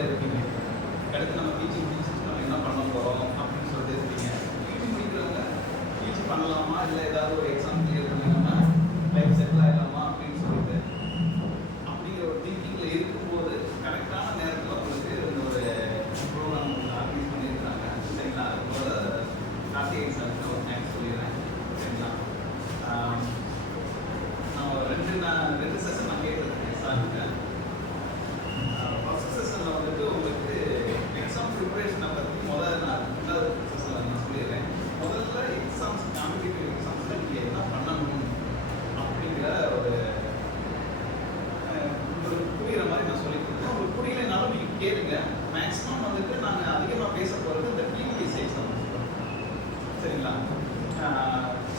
டீச்சிங்கில் இருப்பீங்க. அடுத்து நம்ம பிஜி முடிச்சுட்டு நம்ம என்ன பண்ண போகிறோம் அப்படின்னு சொல்லிட்டு இருப்பீங்க. பிஜி முடிக்கிறவங்க பிஜி பண்ணலாமா இல்லை ஏதாவது ஒரு எக்ஸாம் கிளியர் பண்ணலாமா லைஃப் செட்டில் ஆகிடலாமா அப்படின்னு சொல்லிட்டு அப்படிங்கிற ஒரு திங்கிங்கில் இருக்கும்போது கரெக்டான நேரத்தில் உங்களுக்கு இந்த ஒரு ப்ரோக்ராம் ஆர்கனைஸ் பண்ணியிருக்கிறாங்க. சரிங்களா? அதுபோல் கார்த்திகை சாருக்கு ஒரு தேங்க்ஸ் சொல்லிடுறேன். சரிங்களா? நான் ரெண்டு செஷன் நான் கேட்டிருக்கேன் சார்கிட்ட. ஃபர்ஸ்ட் செஷனில் வந்துட்டு உங்களுக்கு எக்ஸாம் ப்ரிப்பரேஷனை பற்றி நான் ரெண்டாவது செஷனில் நான் சொல்லிடுறேன். முதல்ல எக்ஸாம்ஸ் காம்படிட்டிவ் எக்ஸாம்ஸில் நீங்கள் என்ன பண்ணணும் அப்படிங்கிற ஒரு புரிகிற மாதிரி நான் சொல்லி கொடுத்தேன். உங்களுக்கு புரியலைனாலும் நீங்கள் கேளுங்க. மேக்ஸிமம் வந்துட்டு நாங்கள் அதிகமாக பேச போகிறது இந்த டிஎன்பிஎஸ்சி எக்ஸாம். சரிங்களா?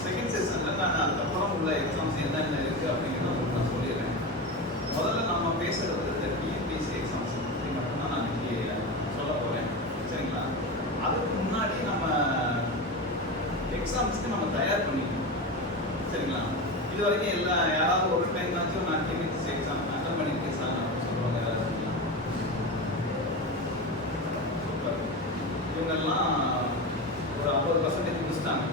செகண்ட் செஷனில் நான் அதுக்கப்புறம் உள்ள எக்ஸாம்ஸ் என்னென்ன இருக்குது அப்படிங்கிறத உங்களுக்கு நான் சொல்லிடுறேன். முதல்ல நம்ம பேசுகிறது இந்த டிஎன்பிஎஸ்சி எக்ஸாம்ஸ் பற்றி மட்டும்தான் நான் இன்றைக்கி சொல்ல போகிறேன். சரிங்களா? அதுக்கு முன்னாடி நம்ம எக்ஸாம்ஸ்க்கு நம்ம தயார் பண்ணிக்கணும். சரிங்களா? இது வரைக்கும் யாராவது ஒரு டைம்னாச்சும் நான் டிஎன்பிஎஸ்சி எக்ஸாம் அட்டன் பண்ணியிருக்கேன் சார் அப்படின்னு சொல்லுவாங்க. யாராவது சூப்பர். இவங்கெல்லாம் ஒரு 50% முடிச்சிட்டாங்க.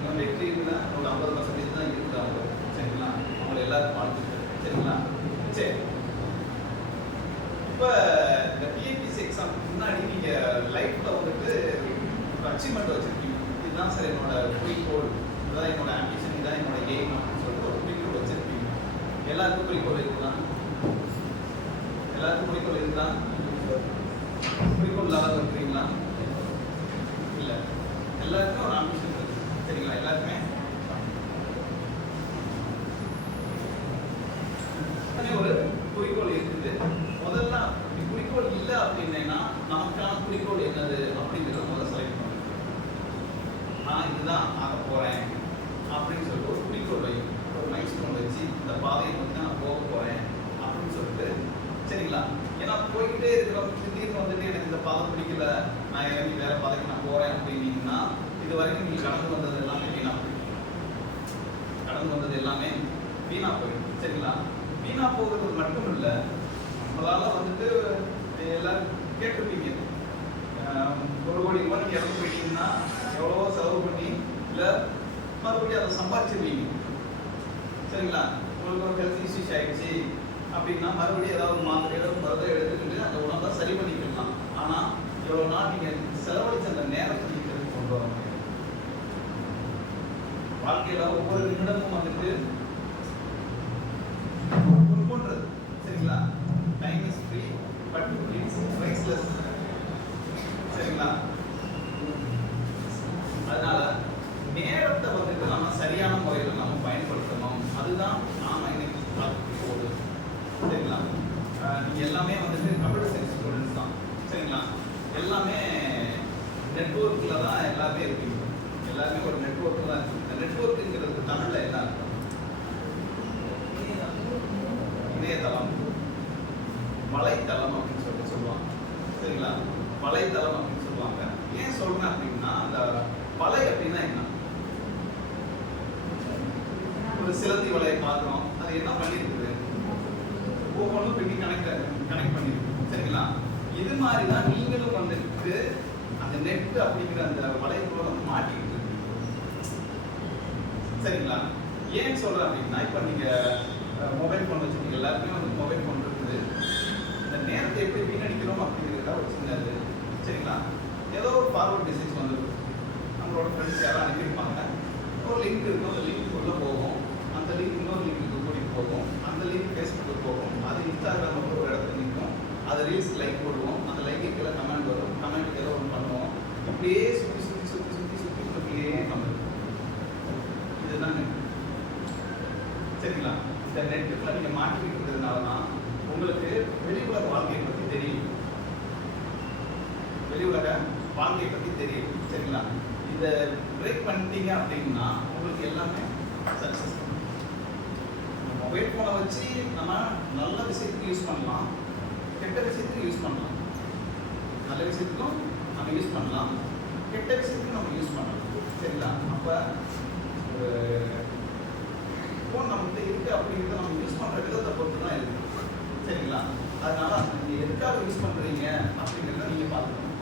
இவங்க வெற்றி இருக்குன்னா ஒரு 50% தான் இருக்குது அவங்க. சரிங்களா? அவங்களை எல்லாரும் பார்த்துட்டு. சரிங்களா? சரி, இப்போ இந்த டிஎன்பிஎஸ்சி எக்ஸாமுக்கு முன்னாடி நீங்கள் லைஃப்பில் வந்துட்டு ஒரு அச்சீவ்மெண்ட் வச்சுருக்கீங்க. இதுதான் சார் என்னோட குறிக்கோள், இதுதான் என்னோட ஆம்பிஷன், இதுதான் என்னோட எய்ம் அப்படின்னு சொல்லிட்டு ஒரு குறிக்கோள் வச்சுருக்கீங்க. எல்லாருக்கும் குறிக்கோள் இருக்குதான்? எல்லாருக்கும் குறிக்கோள் இருக்குதான்? குறிக்கோள் இல்லாத இருக்கிறீங்களா? இல்லை, எல்லாருக்கும் ஒரு ஆம்பிஷன் இருக்குது. சரிங்களா? எல்லாருமே ஒரு குறிக்கோள் இருக்குது. முதல்ல குறிக்கோள் இல்லை அப்படின்னா நமக்கான குறிக்கோள் என்னது அப்படிங்கிறத முதல்ல செலக்ட் பண்ணணும். நான் இதுதான் ஆக போறேன் அப்படின்னு சொல்லிட்டு ஒரு குறிக்கோள் வை, ஒரு மைல் ஸ்டோன் வச்சு இந்த பாதையை நோக்கி நான் போக போறேன் அப்படின்னு சொல்லிட்டு. சரிங்களா? ஏன்னா போய்கிட்டே இருக்கிறோம், திடீர்னு வந்துட்டு எனக்கு இந்த பாதை பிடிக்கல, நான் இறங்கி வேற பாதைக்கு நான் போறேன் அப்படின்னீங்கன்னா இது வரைக்கும் நீங்க கடந்து வந்தது எல்லாமே வீணா போயிடும். கடந்து வந்தது எல்லாமே வீணா போயிடும். சரிங்களா? வீணா போகிறது மட்டும் இல்லை, நம்மளால வந்துட்டு எல்லாரும் கேட்டிருப்பீங்க, 1 கோடி ரூபாய் நீங்கள் இறந்து போயிட்டீங்கன்னா எவ்வளவோ செலவு பண்ணி இல்லை மறுபடியும் அதை சம்பாதிச்சிருவீங்க. சரிங்களா? உங்களுக்கு ஒரு ஹெல்த் இஷ்யூஸ் ஆகிடுச்சு அப்படின்னா மறுபடியும் ஏதாவது மாத்திரையோ மருந்தோ எடுத்துக்கிட்டு அந்த உணவை சரி பண்ணிக்கலாம். ஆனால் எவ்வளோ நாள் நீங்கள் செலவழிச்ச அந்த நேரத்தை நீங்கள் கொண்டு வர முடியாது. வாழ்க்கையில் ஒவ்வொரு நிமிடமும் வந்துட்டு போன்றது. சரிங்களா? Time is free but it's priceless. சரிங்களா? அதனால நேரத்தை வந்துட்டு நம்ம சரியான முறையில் நம்ம பயன்படுத்தணும். அதுதான் நாம இன்னைக்கு பார்க்க போகுது. சரிங்களா? நீங்கள் எல்லாமே வந்துட்டு கம்ப்யூட்டர் சயின்ஸ் ஸ்டூடெண்ட்ஸ் தான். சரிங்களா? எல்லாமே நெட்வொர்க்கில் தான் எல்லாமே இருப்பீங்க. எல்லாருமே ஒரு நெட்வொர்க்கில் தான் இருக்குது. இந்த நெட்வொர்க்குங்கிறது தமிழில் என்ன இருக்கும்? இணையதளம், வலைத்தளம் அப்படின்னு சொல்லிட்டு சொல்லுவாங்க. சரிங்களா? வலைத்தளம் அப்படின்னு சொல்லுவாங்க. ஏன் சொல்றேன் அப்படின்னா, அந்த வலை அப்படின்னா என்ன? ஒரு சிலந்தி வலையை பார்க்குறோம், அது என்ன பண்ணிருக்குது? ஒவ்வொன்றும் பின்னி கனெக்ட் பண்ணிருக்கு. சரிங்களா? இது மாதிரி தான் நீங்களும் வந்துட்டு அந்த நெட் அப்படிங்கிற அந்த வலைக்குள்ள மாட்டிக்கிட்டு இருக்கு. சரிங்களா? ஏன் சொல்றேன் அப்படின்னா, இப்போ நீங்க மொபைல் ஃபோன் வச்சுருக்கீங்க, எல்லாருமே வந்து மொபைல் ஃபோன் இருக்குது. இந்த நேரத்தை எப்படி வீணடிக்கிறோம் அப்படிங்கிறத ஒரு சின்னது. சரிங்களா? ஏதோ ஒரு ஃபார்வர்ட் மெசேஜ் வந்துடும், நம்மளோட ஃப்ரெண்ட்ஸ் யாரும் அனுப்பியிருப்பாங்க, ஒரு லிங்க் இருக்கும், அந்த லிங்க்குள்ளே போகும், அந்த லிங்க் இன்னொரு லிங்க்கு கூட்டிகிட்டு போகும், அந்த லிங்க் ஃபேஸ்புக்கு போகும், அது இன்ஸ்டாகிராமில் ஒரு இடத்துல நிற்கும், அது ரீல்ஸ் லைக் போடுவோம், அந்த லைக்கு எல்லாம் கமெண்ட் வரும், கமெண்ட்டுக்கு ஏதோ ஒன்று பண்ணுவோம், இப்படியே சுற்றி சுற்றி சுற்றி சுற்றி சுற்றி சுற்றியே பண்ணுது. இதுதான். சரிங்களா? இந்த நெட்டுக்குள்ள நீங்கள் மாட்டிக்கிட்டு இருக்கிறதுனால தான் உங்களுக்கு வெளி உலக வாழ்க்கையை பற்றி தெரியும். வெளி உலக வாழ்க்கையை பற்றி தெரியும். சரிங்களா? இதை பிரேக் பண்ணிட்டீங்க அப்படின்னா உங்களுக்கு எல்லாமே சக்ஸஸ். மொபைல் ஃபோனை வச்சு நம்ம நல்ல விஷயத்துக்கு யூஸ் பண்ணலாம், கெட்ட விஷயத்துக்கு யூஸ் பண்ணலாம். நல்ல விஷயத்துக்கும் நம்ம யூஸ் பண்ணலாம், கெட்ட விஷயத்துக்கும் நம்ம யூஸ் பண்ணலாம். சரிங்களா? அப்போ ஒரு ஃபோன் நம்மகிட்ட இருக்குது அப்படிங்கிறத நம்ம யூஸ் பண்ணுற விதத்தை பொறுத்து தான் இருக்குது. சரிங்களா? அதனால நீங்கள் எதுக்காக யூஸ் பண்ணுறீங்க அப்படிங்கிறத நீங்கள் பார்க்கணும்.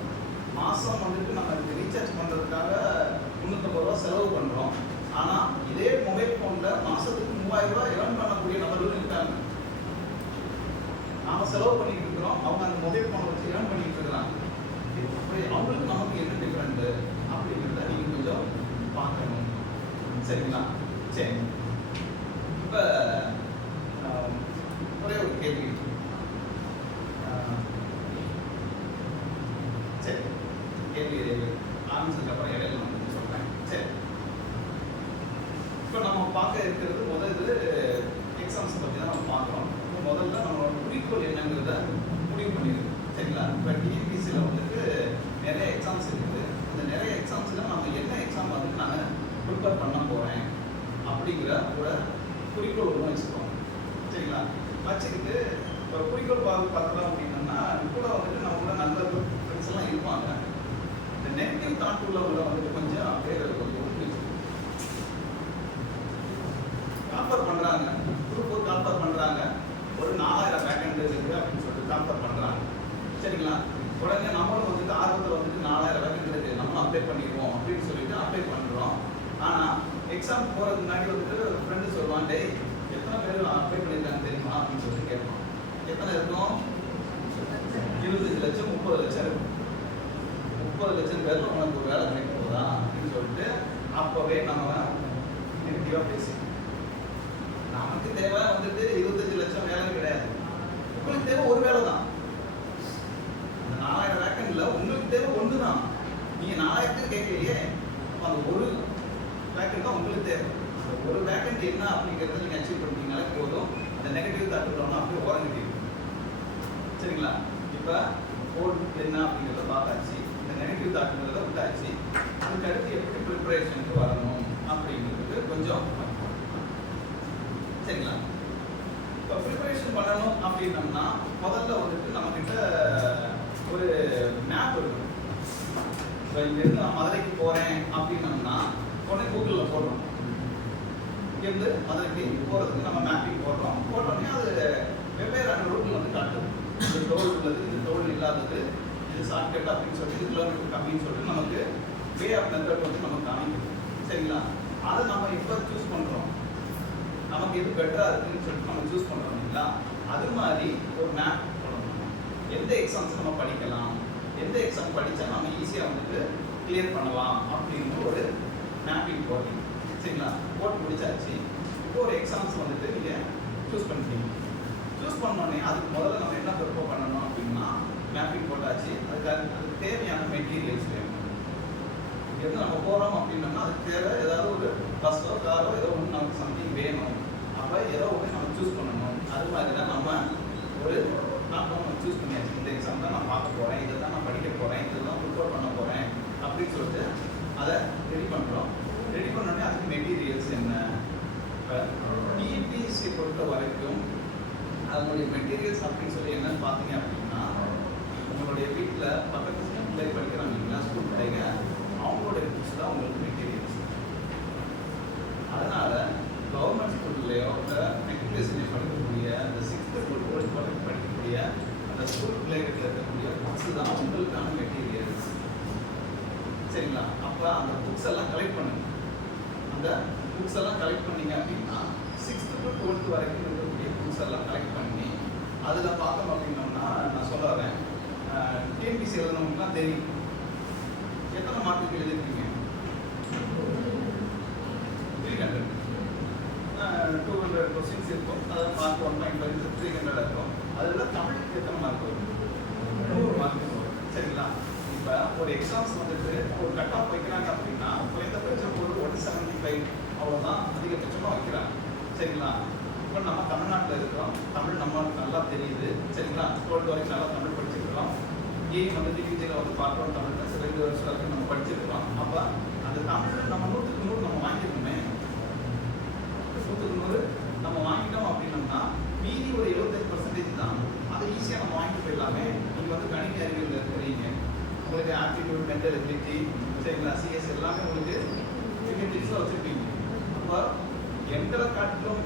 மாதம் வந்துட்டு நம்ம ரீசார்ஜ் பண்ணுறதுக்காக 350 ரூபா செலவு பண்ணுறோம். ஆனால் இதே மொபைல் ஃபோனில் மாதத்துக்கு 3000 ரூபா ஏர்ன் பண்ணக்கூடிய நபர்களும் இருக்காங்க. நாம் செலவு பண்ணிட்டு இருக்கிறோம், அவங்க அந்த மொபைல் ஃபோனை வச்சு ஏர்ன் பண்ணிட்டு இருக்கிறாங்க. அப்படி அவங்களுக்கு நமக்கு என்ன டிஃப்ரெண்ட்டு அப்படிங்கிறத நீங்கள் கொஞ்சம் பார்க்கணும். சரிங்களா? சரி, இப்போ ஒரே ஒரு கேள்வி. சரி, கேள்வி ஆரம்பிச்சதுக்கு அப்புறம் இடையில நான் சொல்கிறேன். சரி, இப்போ நம்ம பார்க்க இருக்கிறது முதல்ல எக்ஸாம்ஸ் பற்றி தான் நம்ம பார்க்குறோம். இப்போ முதல்ல நம்மளோட குறிக்கோள் என்னங்கிறத முடிவு பண்ணிடுது. சரிங்களா? இப்போ டிஎன்பிசியில் வந்துட்டு நிறைய எக்ஸாம்ஸ் இருக்குது. இந்த நிறைய எக்ஸாம்ஸில் நம்ம என்ன எக்ஸாம் வந்துட்டு நான் ப்ரிப்பேர் பண்ண போகிறேன் அப்படிங்கிற ஒரு குறிக்கோள் ஒன்று வச்சுக்கோங்க. சரிங்களா? வச்சுக்கிட்டு ஒரு குறிக்கோள் பார்க்கலாம் அப்படின்னா கூட வந்துட்டு நம்ம கூட நண்பர்கள் ஃப்ரெண்ட்ஸ் எல்லாம் இருப்பாங்க. இந்த நெகட்டிவ் தாட் உள்ளவங்களை வந்துட்டு கொஞ்சம் பேர் கொஞ்சம் கால்பர் பண்ணுறாங்க, குரூப் கால்பர் பண்ணுறாங்க, ஒரு 4000 வேக்கண்ட் இருக்குது அப்படின்னு சொல்லிட்டு கால்பர் பண்ணுறாங்க. சரிங்களா? உடனே நம்மளும் வந்துட்டு ஆர்வத்தில் வந்துட்டு 4000 வேக்கண்ட் இருக்குது, நம்ம அப்ளை பண்ணிடுவோம் அப்படின்னு சொல்லிட்டு அப்ளை பண்ணுறோம். ஆனால் எக்ஸாம் போகிறதுக்கு முன்னாடி வந்துட்டு ஒரு ஃப்ரெண்டு சொல்லுவான், டேய் எத்தனை பேர் அப்ளை பண்ணியிருக்காங்க தெரியுமா அப்படின்னு சொல்லிட்டு கேட்போம். எத்தனை இருக்கும்? 25 லட்சம் 30 லட்சம் இருக்கும். 30 லட்சம் பேரில் உனக்கு ஒரு வேலை கிடைக்க போதா அப்படின்னு சொல்லிட்டு அப்போவே நம்ம நெகட்டிவாக பேசி, நமக்கு தேவை வந்துட்டு 25 லட்சம் வேலை கிடையாது, உங்களுக்கு தேவை ஒரு வேலை தான். அந்த 4000 வேக்கண்ட்ல உங்களுக்கு தேவை ஒன்று தான். நீங்கள் 4000 கேட்கலையே, அந்த ஒரு வேக்கண்ட் தான் உங்களுக்கு தேவை. ஒரு வேக்கண்ட் என்ன அப்படிங்கிறத நீங்கள் அச்சீவ் பண்ணிட்டீங்கனாலே போதும். அந்த நெகட்டிவ் தாட் உள்ளவங்க அப்படியே உறங்கிட்டு. சரிங்களா? இப்போ கோல் என்ன அப்படிங்கிறத பார்த்தாச்சு, இந்த நெகட்டிவ் தாட்டுங்கிறத விட்டாச்சு. அதுக்கு அடுத்து எப்படி ப்ரிப்பரேஷனுக்கு வரணும் அப்படிங்கிறது கொஞ்சம். சரிங்களா? இப்போ ப்ரிப்பரேஷன் பண்ணணும் அப்படின்னம்னா முதல்ல வந்துட்டு நம்மக்கிட்ட ஒரு மேப் இருக்கும். இப்போ இங்கேருந்து நான் மதுரைக்கு போகிறேன் அப்படின்னம்னா உடனே கூகுளில் போடுறோம். இங்கேருந்து மதுரைக்கு போகிறதுக்கு நம்ம மேப்பிங் போடுறோம். போட்டோடனே அது வெவ்வேறான ரூட்டில் வந்து காட்டுது. இது டோல் உள்ளது, இது டோல் இல்லாதது, இது ஷார்ட்கட் அப்படின்னு சொல்லிட்டு, இது கிலோமீட்டர் அப்படின்னு சொல்லிட்டு நமக்கு வே ஆஃப் மெத்தட் வந்து நமக்கு காமிக்குது. சரிங்களா? அதை நம்ம இப்போ சூஸ் பண்ணுறோம். நமக்கு எது பெட்டராக இருக்குன்னு சொல்லிட்டு நம்ம சூஸ் பண்ணுறோம் இல்லைங்களா? அது மாதிரி ஒரு மேப் போடணும். எந்த எக்ஸாம்ஸ் நம்ம படிக்கலாம், எந்த எக்ஸாம் படித்தா நம்ம ஈஸியாக வந்துட்டு கிளியர் பண்ணலாம் அப்படின்னு ஒரு மேப்பிங் போடுறீங்க. சரிங்களா? போட்டு முடிச்சாச்சு. இப்போ ஒரு எக்ஸாம்ஸ் வந்துட்டு நீங்கள் சூஸ் பண்ணிட்டீங்க. சூஸ் பண்ணோடனே அதுக்கு முதல்ல நம்ம என்ன ப்ரிப்பேர் பண்ணணும் அப்படின்னா மேப்பிங் போட்டாச்சு. அதுக்கு தேவையான மெட்டீரியல்ஸ் வேணும். எது நம்ம போகிறோம் அப்படின்னோம்னா அதுக்கு தேவை ஏதாவது ஒரு பஸ்ஸோ காரோ ஏதோ ஒன்று நமக்கு சம்திங் வேணும். அப்போ ஏதோ ஒன்று நம்ம சூஸ் பண்ணணும். அது மாதிரி தான் நம்ம ஒரு நம்ம சூஸ் பண்ணியாச்சு. இந்த எக்ஸாம் தான் நான் பார்க்க போகிறேன், இதை தான் நான் படிக்க போகிறேன், இதை தான் ப்ரிப்பேர் பண்ண போகிறேன் அப்படின்னு சொல்லிட்டு அதை ரெடி பண்ணுறோம். ரெடி பண்ணோடனே அதுக்கு மெட்டீரியல்ஸ் என்ன? இப்போ டிஎன்பிஎஸ்சி பொறுத்த வரைக்கும் அதனுடைய மெட்டீரியல்ஸ் அப்படின்னு சொல்லி என்னன்னு பார்த்தீங்க அப்படின்னா, உங்களுடைய வீட்டில் பக்கத்து பிள்ளைங்க படிக்கிறாங்க இல்லைங்களா, ஸ்கூல் பிள்ளைங்க, அவங்களுடைய புக்ஸ் தான் உங்களுக்கு மெட்டீரியல்ஸ். அதனால கவர்மெண்ட் ஸ்கூல்லையோ இல்லை மெட்ரிகுலேஷன்லையோ படிக்கக்கூடிய அந்த 6th to 12th படிக்கக்கூடிய அந்த ஸ்கூல் பிள்ளைகளுக்கு இருக்கக்கூடிய புக்ஸ் தான் உங்களுக்கான மெட்டீரியல்ஸ். சரிங்களா? அப்போ அந்த புக்ஸ் எல்லாம் கலெக்ட் பண்ணுங்க. அந்த புக்ஸ் எல்லாம் கலெக்ட் பண்ணீங்க அப்படின்னா 6th to 12th வரைக்கும் இருக்கக்கூடிய புக்ஸ் எல்லாம் கலெக்ட் பண்ணி அதில் பார்த்தோம் அப்படின்னோம்னா, நான் சொல்ல வரேன், டிஎன்பிசி எழுதணும்னா தெரியும் எத்தனை மார்க்குக்கு எழுதிருக்கீங்க? 300. 200 கொஸ்டின்ஸ் இருக்கும். அதாவது மார்க் 1.5 300 இருக்கும். அதில் தமிழுக்கு எத்தனை மார்க் வரும்? 100 மார்க் வரும். சரிங்களா? இப்போ ஒரு எக்ஸாம்ஸ் வந்துட்டு ஒரு கட் ஆஃப் வைக்கிறாங்க அப்படின்னா குறைந்தபட்சம் ஒரு 175 அவ்வளோதான் அதிகபட்சமாக வைக்கிறாங்க. சரிங்களா? இப்போ நம்ம தமிழ்நாட்டில் இருக்கிறோம், தமிழ் நம்மளுக்கு நல்லா தெரியுது. சரிங்களா? 12th வரைக்கும் நல்லா தமிழ் படிச்சிருக்கிறோம். வந்து டிகிரியில் வந்து பார்க்குறோம், தமிழ் 2 வருஷம் வரைக்கும் நம்ம படிச்சிருக்கிறோம். அப்போ அந்த தமிழ் நம்ம 100க்கு 100 நம்ம வாங்கிக்கணுமே. 100க்கு 100 நம்ம வாங்கிட்டோம் அப்படின்னோம்னா மீதி ஒரு 75% தான். அதை ஈஸியாக நம்ம வாங்கிட்டு போயிடலாமே. நீங்கள் வந்து கணினி அறிவியல் இருக்கிறீங்க, உங்களுக்கு ஆப்டிடியூட், மென்டல் எபிலிட்டி, சரிங்களா, சிஎஸ் எல்லாமே உங்களுக்கு ஃபிங்கர்டிப்ஸில் வச்சுருப்பீங்க. அப்போ எங்களை காட்டிலும்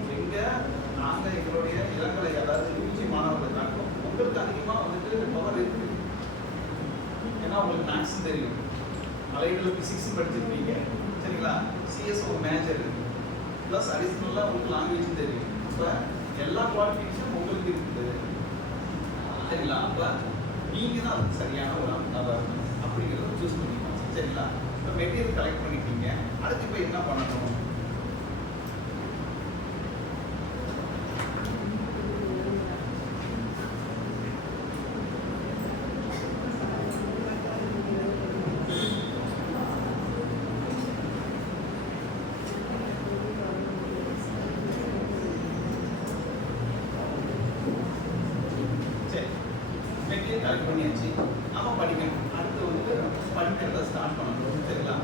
நாங்கள் எங்களுடைய இளங்கலை, அதாவது யூஜி மாணவர்களை காட்டிலும் உங்களுக்கு அதிகமாக வந்துட்டு பவர் இருக்கு. ஏன்னா உங்களுக்கு மேக்ஸ் தெரியும், அலைகள் பிசிக்ஸ் படிச்சிருப்பீங்க சரிங்களா. சிஎஸ் ஒரு மேஜர் இருக்கு, ப்ளஸ் அடிஷ்னலாக உங்களுக்கு லாங்குவேஜ் தெரியும். அப்போ எல்லா குவாலிஃபிகேஷன் உங்களுக்கு இருக்குது சரிங்களா. அப்போ நீங்கள் தான் அதுக்கு சரியான ஒரு நபர் அப்படிங்கிறத சூஸ் பண்ணிக்கலாம் சரிங்களா. இப்போ மெட்டீரியல் கலெக்ட் பண்ணிட்டீங்க, அடுத்து இப்போ என்ன பண்ணணும்? கலெக்ட் பண்ணியாச்சு, நம்ம படிக்கணும். அடுத்து வந்து படிக்கிறத ஸ்டார்ட் பண்ணணும் சரிங்களா.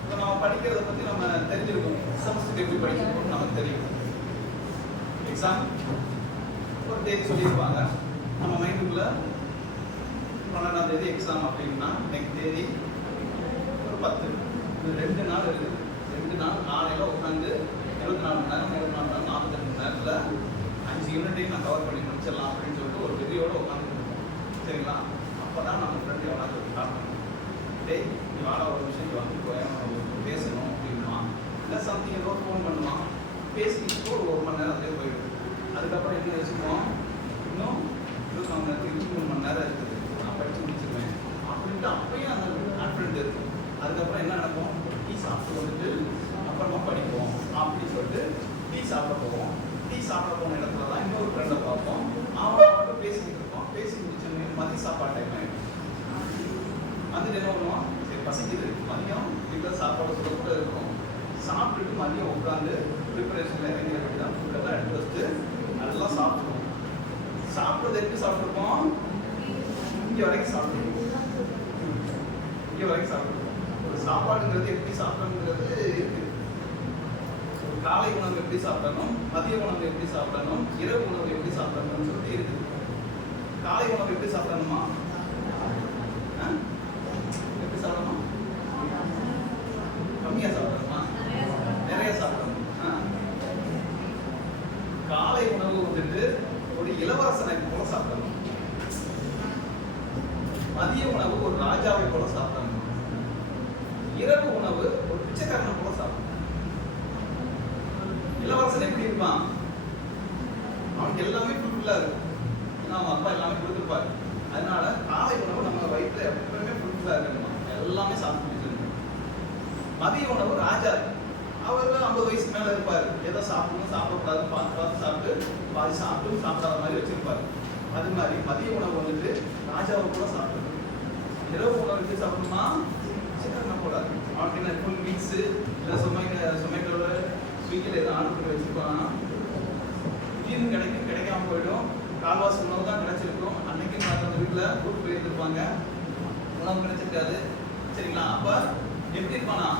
இப்போ நம்ம படிக்கிறத பற்றி நம்ம தெரிஞ்சிருக்கோம், செமஸ்டருக்கு எப்படி படிக்கணும்னு நமக்கு தெரியும். எக்ஸாம் ஒரு தேதி சொல்லியிருப்பாங்க, நம்ம மைண்டுக்குள்ள 12ஆம் தேதி எக்ஸாம் அப்படின்னா நெக்ஸ்ட் தேதி ஒரு 10 2 நாள் இருக்குது. 2 நாள் காலையில் உட்காந்து 24 மணி நேரம் 24 மணி நேரம் 42 மணி நேரத்தில் 5 யூனிட்டையும் நான் கவர் பண்ணி முடிச்சிடலாம் அப்படின்னு சொல்லிட்டு ஒரு வெறியோடு உட்காந்து சரிங்களா. அப்போ தான் நம்ம ஃப்ரெண்டு எவ்வளோ ஸ்டார்ட் பண்ணணும். டேய் நீ வாழ ஒரு விஷயம் வந்து பேசணும் அப்படின்னா இல்லை சம்திங் ஏதோ ஃபோன் பண்ணுவான், பேசிட்டு ஒரு 1 மணி நேரம் அப்படியே போயிடும். அதுக்கப்புறம் என்ன யோசிப்போம், இன்னும் 24 மணி நேரத்துக்கு 23 மணி நேரம் இருக்குது, நான் படித்து முடிச்சிருவேன் அப்படின்ட்டு அப்பயும் அந்த கான்ஃபிடென்ட் இருக்கும். அதுக்கப்புறம் என்ன நடக்கும், டீ சாப்பிட்டு வந்துட்டு அப்புறமா படிப்போம் அப்படின்னு சொல்லிட்டு டீ சாப்பிட போவோம். டீ சாப்பிட போன இடத்துல தான் இன்னொரு ஃப்ரெண்டை பார்ப்போம், அவன் பேசிக்கிட்டு இருப்போம். பேசி முடிச்சோன்னே மதிய சாப்பாடு டைம் ஆகிடும். வந்துட்டு என்ன பண்ணுவோம், சரி பசிக்குது, மதியம் வீட்டில் சாப்பாடு சொல்ல கூட இருக்கும். சாப்பிட்டுட்டு மதியம் உட்காந்து ப்ரிப்பரேஷனில் இறங்கி தான் ஃபுட்டெல்லாம் எடுத்து வச்சுட்டு அதெல்லாம் சாப்பிடுவோம். சாப்பிட்றது எப்படி சாப்பிட்ருப்போம், இங்கே வரைக்கும் சாப்பிடுவோம். இங்கே வரைக்கும் சாப்பிடுவோம். ஒரு சாப்பாடுங்கிறது எப்படி சாப்பிடணுங்கிறது இருக்குது. ஒரு காலை உணவு எப்படி சாப்பிடணும், மதிய உணவு எப்படி சாப்பிடணும், இரவு உணவு எப்படி சாப்பிடணும்னு சொல்லிட்டு இருக்குது. காலை உணவு எப்படி சாப்பிடணுமா, எப்படி சாப்பிடணும், கம்மியாக சாப்பிடணுமா, நிறைய சாப்பிடணும். காலை உணவு வந்துட்டு ஒரு இளவரசனை போல சாப்பிடணும், மதிய உணவு ஒரு ராஜாவை போல சாப்பிடணும், இரவு உணவு ஒரு பிச்சைக்காரனை போல சாப்பிடணும். இளவரசன் எப்படி இருப்பான், அவனுக்கு எல்லாமே ஃபுல்ஃபில்லாக இருக்கும், அவன் அப்பா எல்லாமே கொடுத்துருப்பாரு. அதனால காலை உணவு நம்ம வயிற்றுல எப்பவுமே ஃபுல்ஃபில்லாக இருக்கணுமா, எல்லாமே சாப்பிட்டு முடிச்சிருக்கணும். மதிய உணவு ராஜா, அவர் 50 வயசுக்கு மேலே இருப்பார், ஏதோ சாப்பிடணும் சாப்பிடக்கூடாதுன்னு பார்த்து பார்த்து சாப்பிட்டு பாதி சாப்பிட்டு சாப்பிடாத மாதிரி வச்சிருப்பாரு. அது மாதிரி மதிய உணவு வந்துட்டு ராஜாவை கூட சாப்பிடணும். இரவு உணவு எப்படி சாப்பிடணுமா, சிக்கன் கூடாது. அவனுக்கு என்ன ஃபுல் மிக்ஸு இல்லை சொமேட்டோவில் ஸ்விக்கியில் எதுவும் ஆர்டர் பண்ணி வச்சுருப்பாங்கன்னா திடீர்னு கிடைக்காம போயிடும். கால்வாசி உணவு தான் கிடைச்சிருக்கும். அன்னைக்கு அந்த வீட்டில் கூட்டு போயிருந்துருப்பாங்க, உணவு கிடைச்சிருக்காது சரிங்களா. அப்போ எப்படி இருப்பானா,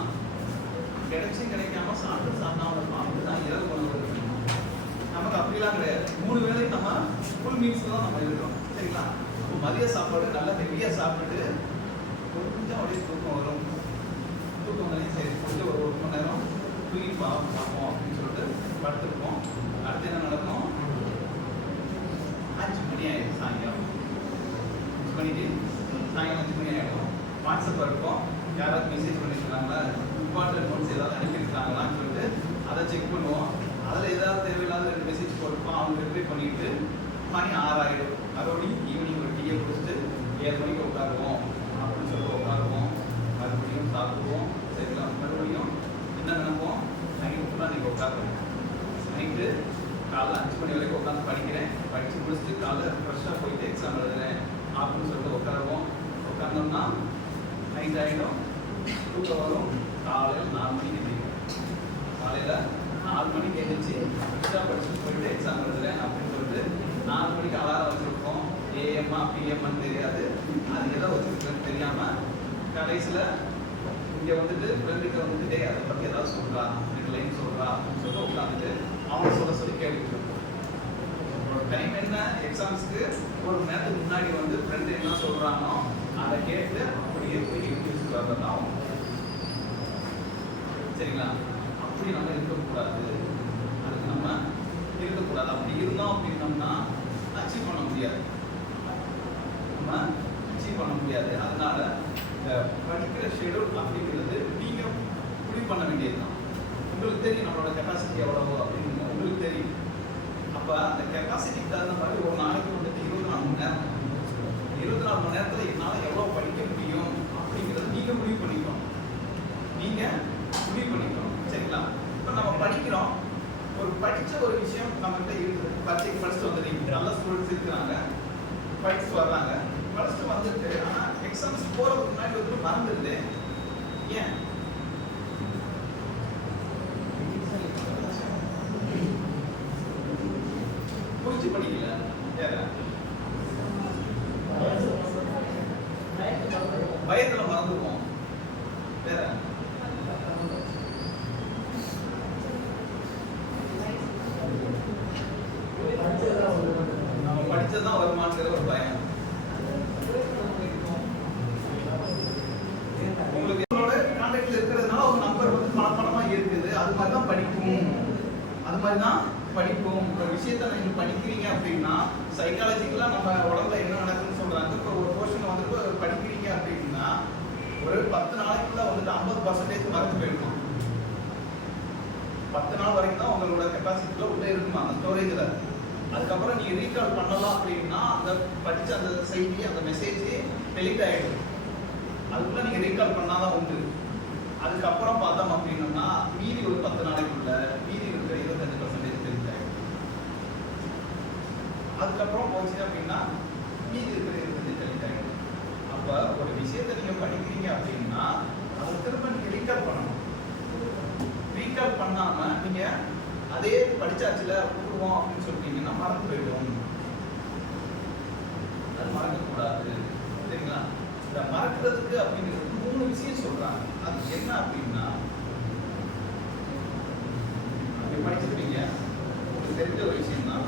கிடைக்காம சாப்பிடாம இருப்பான். அப்படிதான் இரவு உணவு இருக்கு. நமக்கு அப்படிலாம் கிடையாது, 3 வேளையும் நம்ம ஃபுல் மீல்ஸ் தான் நம்ம இருக்கிறோம் சரிங்களா. இப்போ மதிய சாப்பாடு நல்லா ஹெவியாக சாப்பிட்டுட்டு கொஞ்சம் அப்படியே தூக்கம் வரும். தூக்கம் வந்தாலும் சரி கொஞ்சம் ஒரு 1 மணி நேரம் தூங்கி பார்ப்போம் அப்படின்னு சொல்லிட்டு படுத்துருப்போம். அடுத்து என்ன நடக்கும், 5 மணி ஆகிடும். சாயங்காலம் 5 மணிக்கு சாயங்காலம் 5 மணி ஆகிடும். வாட்ஸ்அப் இருக்கும், யாராவது மெசேஜ் பண்ணியிருக்காங்களா, இம்பார்ட்டன்ட் நோட்ஸ் ஏதாவது அனுப்பியிருக்காங்களான்னு சொல்லிட்டு அதை செக் பண்ணுவோம். அதில் ஏதாவது தேவையில்லாத 2 மெசேஜ் போட்டுப்போம், அவங்க ரிப்ளை பண்ணிட்டு மணி 6 ஆகிடும். மறுபடியும் ஈவினிங் ஒரு டீயை குடிச்சிட்டு 7 மணிக்கு உட்காருவோம் அப்படின்னு சொல்லிட்டு உட்காருவோம். மறுபடியும் சாப்பிடுவோம் சரிங்களா. மறுபடியும் என்ன நினைப்போம், நைட்டு ஃபுல்லாக நீங்கள் உட்காருவோம். நைட்டு காலைல 5 மணி வரைக்கும் உட்காந்து படிக்கிறேன், படித்து முடிச்சுட்டு காலைல ஃப்ரெஷ்ஷாக போயிட்டு எக்ஸாம் எழுதுறேன் அப்படின்னு சொல்லிட்டு உட்காருவோம். உட்காந்தோம்னா நைட் ஆகிடும், தூக்கம் வரும். காலையில் 4 மணிக்கு எழுதிடும். காலையில் 4 மணிக்கு எழுந்திரிச்சு ஃப்ரெஷ்ஷாக படிச்சுட்டு போயிட்டு எக்ஸாம் எழுதுறேன் அப்படின்னு சொல்லிட்டு 4 மணிக்கு அலாரம் வச்சுருக்கோம். ஏஎம்மா பிஎம்மான்னு தெரியாது, அது எதோ வச்சுருக்கேன்னு தெரியாமல் கடைசியில் இங்கே வந்துட்டு ஃப்ரெண்டுக்கு வந்துட்டு டே அதை பற்றி ஏதாவது சொல்கிறா, 2 லைன் சொல்கிறா அப்படின்னு சொல்லிட்டு உட்காந்துட்டு அவங்க சொல்லி கேட்டுட்டு இருக்கோம். ஒரு டைம் என்ன, எக்ஸாம்ஸ்க்கு 1 மணி நேரத்துக்கு முன்னாடி வந்து ஃப்ரெண்டு என்ன சொல்கிறானோ அதை கேட்டு அப்படியே போய் யூடியூப்ஸ்க்கு வரதான் சரிங்களா. அப்படி நம்ம இருக்கக்கூடாது, அதுக்கு நம்ம இருக்கக்கூடாது. அப்படி இருந்தோம் அப்படின்னோம்னா அச்சீவ் பண்ண முடியாது. பண்ண முடியாது. அதனால இந்த படிக்கிற ஷெடியூல் அப்படிங்கிறது நீங்கள் முடிவு பண்ண வேண்டியது தான். உங்களுக்கு தெரியும் நம்மளோட கெப்பாசிட்டி எவ்வளவோ அப்படின்னு உங்களுக்கு தெரியும். அப்போ அந்த கெப்பாசிட்டிக்கு தகுந்த மாதிரி ஒரு நாளைக்கு வந்துட்டு 24 மணி நேரம், 24 மணி நேரத்தில் என்னால் எவ்வளோ படிக்க முடியும் அப்படிங்கிறது நீங்கள் முடிவு பண்ணிக்கணும். நீங்கள் முடிவு பண்ணிக்கணும், சரிங்களா? இப்போ நம்ம படிக்கிறோம், படித்த ஒரு விஷயம் நம்மகிட்ட இருக்குது, படிச்சுட்டு வந்துட்டு நல்ல ஸ்டூடெண்ட்ஸ் இருக்கிறாங்க, படிச்சுட்டு வர்றாங்க, படிச்சுட்டு வந்துட்டு ஆனால் எக்ஸாம்ஸ் போகிறதுக்கு முன்னாடி வந்து மறந்துடுது. ஏன்? புரிஞ்சு படிக்கல. பயத்துல மறந்துடுவோம். வேற நம்ம படிச்சதுதான் வருமானங்கிற ஒரு பயம். உங்களுக்கு கான்டாக்ட்ல இருக்கிறதுனால ஒரு நம்பர் வந்து பணமா இருக்குது. அது மாதிரி தான் படிக்கும், அது மாதிரி தான் படிப்போம். ஒரு விஷயத்தை நீங்கள் படிக்கிறீங்க அப்படின்னா சைக்காலஜிக்கலாக நம்ம உடம்புல என்ன நடக்குதுன்னு சொல்கிறாங்க. இப்போ ஒரு போர்ஷன் வந்துட்டு படிக்கிறீங்க அப்படின்னா ஒரு 10 நாளைக்குள்ள வந்துட்டு 50% மறந்து போயிருக்கும். 10 நாள் வரைக்கும் தான் உங்களோட கெப்பாசிட்டியில் உள்ளே இருக்குமா அந்த ஸ்டோரேஜில். அதுக்கப்புறம் நீங்கள் ரீகால் பண்ணலாம் அப்படின்னா அந்த படித்த அந்த செய்தி, அந்த மெசேஜ் டெலிட் ஆகிடும். அதுக்குள்ளே நீங்கள் ரீகால் பண்ணாதான் உண்டு. அதுக்கப்புறம் பார்த்தோம் அப்படின்னா மீதி ஒரு 10 நாளைக்குள்ள மீதி இருக்கிற 25% டெலிட் ஆகிடும். அதுக்கப்புறம் போச்சு அப்படின்னா மீதி இருக்கிற 25 டெலிட் ஆகிடும். அப்போ ஒரு விஷயத்தை நீங்கள் படிக்கிறீங்க அப்படின்னா அதை திரும்ப நீங்கள் ரீகால் பண்ணணும். ரீகால் பண்ணாமல் நீங்கள் அதே படிச்சாச்சுல விட்டுருவோம் அப்படின்னு சொல்லிட்டீங்கன்னா மறந்து போயிடும். அது மறக்கக்கூடாது, சரிங்களா? இந்த மறக்கிறதுக்கு அப்படிங்கிறது 3 விஷயம் சொல்றாங்க. அது என்ன அப்படின்னா, அப்படி படிச்சிருப்பீங்க, உங்களுக்கு தெரிஞ்ச ஒரு விஷயம் தான்.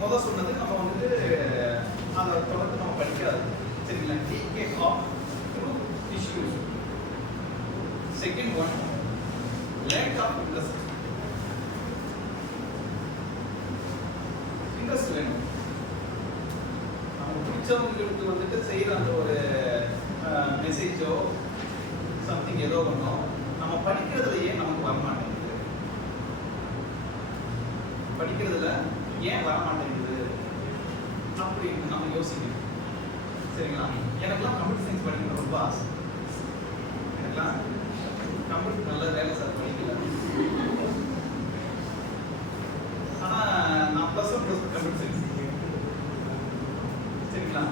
முதல் சொன்னது நம்ம வந்துட்டு அதை தொடர்ந்து நம்ம படிக்காது, சரிங்களா? Take off through issues. Second one, lack of interest. Interest வேணும். நம்ம பிடிச்சவங்களுக்கு வந்துட்டு செய்கிற அந்த ஒரு மெசேஜோ சம்திங் ஏதோ பண்ணோம், நம்ம படிக்கிறதுலையே நமக்கு வரமாட்டேங்குது. படிக்கிறதுல ஏன் வரமாட்டேங்குது அப்படின்னு நம்ம யோசிக்கணும், சரிங்களா? எனக்குலாம் கம்ப்யூட்டர் சயின்ஸ் படிக்கணும் ரொம்ப ஆசை. எனக்குலாம் கம்ப்யூட்டர் நல்ல வேலை சார் படிக்கல. ஆனால் நான் +1 கம்ப்யூட்டர் சயின்ஸ், சரிங்களா?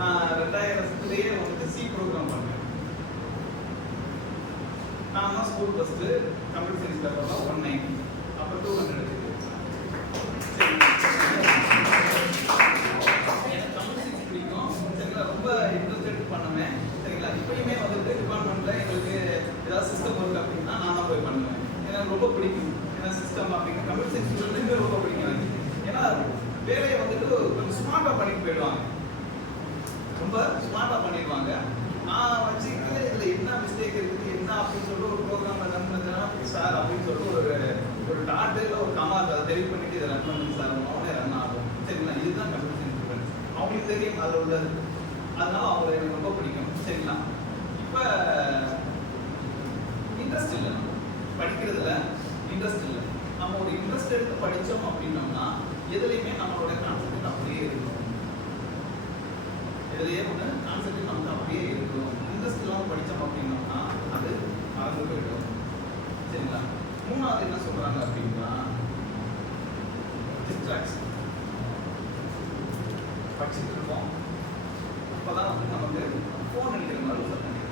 நான் 2000-லேயே வந்துட்டு சி ப்ரோக்ராம் பண்ணேன். நான் தான் ஸ்கூல் ஃபஸ்ட்டு கம்ப்யூட்டர் சயின்ஸ் பேப்பரில் 190, அப்போ 200 எடுத்துது. ரொம்ப இன்ட்ரெஸ்ட் பண்ணுவேன், சரிங்களா? இப்பயுமே வந்துட்டு டிபார்ட்மெண்ட்டில் எங்களுக்கு ஏதாவது சிஸ்டம் ஒர்க் அப்படின்னா நான் தான் போய் பண்ணுவேன். எனக்கு ரொம்ப பிடிக்கும். ஏன்னா சிஸ்டம் அப்படின்னா கம்ப்யூட்டர் சயின்ஸ் ஸ்டூடெண்ட்டுமே ரொம்ப பிடிக்கும் எனக்கு. ஏன்னா வேலையை வந்துட்டு கொஞ்சம் ஸ்மார்ட்டாக பண்ணிட்டு போயிடுவாங்க, ரொம்ப ஸ்மார்ட்டாக பண்ணிடுவாங்க. நான் வச்சுக்கிட்டு இதில் என்ன மிஸ்டேக் இருக்குது என்ன அப்படின்னு சொல்லிட்டு ஒரு ப்ரோக்ராம் ரன் பண்ணுறதுனா சார் அப்படின்னு சொல்லிட்டு ஒரு டாட் இல்லை ஒரு கமா அதை டெலிட் பண்ணிட்டு இதை ரன் பண்ணுங்க சார், அவனே ரன் ஆகும், சரிங்களா? இதுதான் கம்ப்யூட்டர் சயின்ஸ் ஸ்டூடெண்ட்ஸ். அவங்களுக்கு தெரியும் அதில் உள்ளது, அதனால அவங்களை எனக்கு ரொம்ப பிடிக்கும், சரிங்களா? இப்போ இன்ட்ரெஸ்ட் இல்லை, படிக்கிறதுல இன்ட்ரெஸ்ட் இல்லை. நம்ம ஒரு இன்ட்ரெஸ்ட் எடுத்து படித்தோம் அப்படின்னோம்னா எதுலையுமே நம்மளோட கான்செப்ட் அப்படியே இருக்கும். எதுலையே ஒன்று கான்செப்ட் நமக்கு அப்படியே இருக்கும். இன்ட்ரெஸ்ட் இல்லாமல் படித்தோம் அப்படின்னோம்னா அது மறந்து போயிடும், சரிங்களா? மூணாவது என்ன சொல்கிறாங்க அப்படின்னா டிஸ்ட்ராக்ஷன். படிச்சுட்டு இருக்கோம், அப்போதான் வந்து நமக்கு ஃபோன் அடிக்கிற மாதிரி சொல்லுங்க.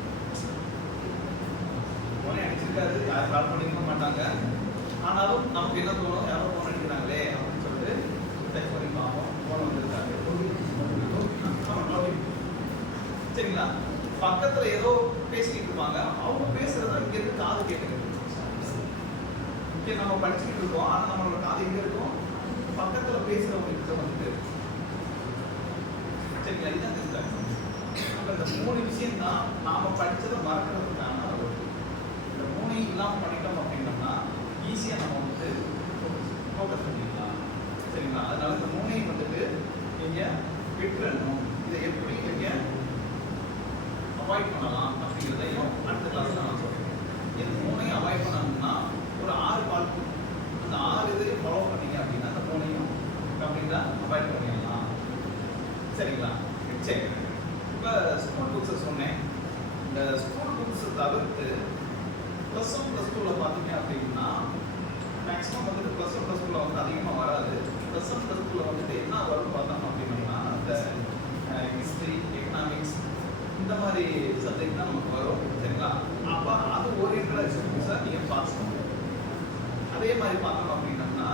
ஃபோனே அடிச்சிருக்காது, யாரும் கால் பண்ணிக்க மாட்டாங்க. ஆனாலும் நமக்கு என்ன தோணும், யாரோ ஃபோன் அடிக்கிறாங்களே அப்படின்னு சொல்லிட்டு செக் பண்ணி பார்ப்போம். ஃபோன் வந்துருக்காங்க, சரிங்களா? பக்கத்தில் ஏதோ பேசிக்கிட்டு இருப்பாங்க, அவங்க பேசுறத இங்கேருந்து காது கேட்டுக்கிட்டு இங்கே நம்ம படிச்சுக்கிட்டு இருக்கோம். ஆனால் நம்மளோட காது எங்கே இருக்கும், பக்கத்தில் பேசுகிறவங்க கிட்ட வந்துட்டு, சரிங்களா? இதுதான் டிஸ்ட்ராக்ஷன். அப்போ இந்த 3 விஷயம் தான் நாம் படித்ததை மறக்கிறதுக்கான ஒரு, இந்த 3 இல்லாமல் பண்ணிட்டோம் அப்படின்னோம்னா ஈஸியாக நம்ம வந்து ஃபோக்கஸ் பண்ணிக்கலாம். நீங்க விட்டுறணும். இதை எப்படி நீங்க அவாய்ட் பண்ணலாம் அப்படிங்கிறதையும் அடுத்த கிளாஸ்ல நான் சொல்றேன். இது மூணையும் அவாய்ட் பண்ணணும்னா ஒரு 6 பார்ட், அந்த 6 இதையும் ஃபாலோ பண்ணீங்க அப்படின்னா அந்த மூணையும் கம்ப்ளீட்டா அவாய்ட் பண்ணிடலாம். சரிங்களா? சரி, இப்போ ஸ்கூல் புக்ஸை சொன்னேன். இந்த ஸ்கூல் புக்ஸை தவிர்த்து ப்ளஸ் ஒன் ப்ளஸ் டூவில் பார்த்தீங்க அப்படின்னா மேக்ஸிமம் வந்துட்டு ப்ளஸ் ஒன் ப்ளஸ் டூவில் வந்து அதிகமாக வராது. ப்ளஸ் ஒன் ப்ளஸ் டூவில் வந்துட்டு என்ன வரும்னு பார்த்தோம் அப்படின்னா இந்த ஹிஸ்ட்ரி, எக்கனாமிக்ஸ் இந்த மாதிரி சப்ஜெக்ட் தான் நமக்கு வரும். சரிங்களா? அப்போ அது ஓரியன்டடாக புக்ஸை நீங்கள் பார்க்கணும். அதே மாதிரி பார்த்தோம் அப்படின்னம்னா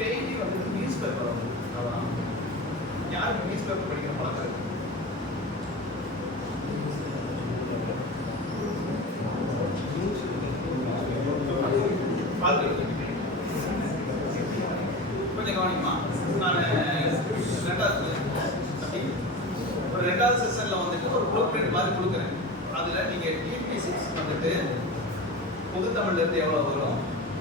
டெய்லி வந்துட்டு நியூஸ் பேப்பர் வந்து அவ்வளோதான். யாருக்கு நியூஸ் பேப்பர் படிக்கிற பழக்கம் இருக்கு? கொஞ்சம் கவனிக்குமா? நான் ரெண்டாவது செஷன்ல வந்துட்டு ஒரு ப்ளூ பிரிண்ட் மாதிரி கொடுக்குறேன். அதில் நீங்கள் TP6 வந்துட்டு பொது தமிழ்லேருந்து எவ்வளோ வரும்,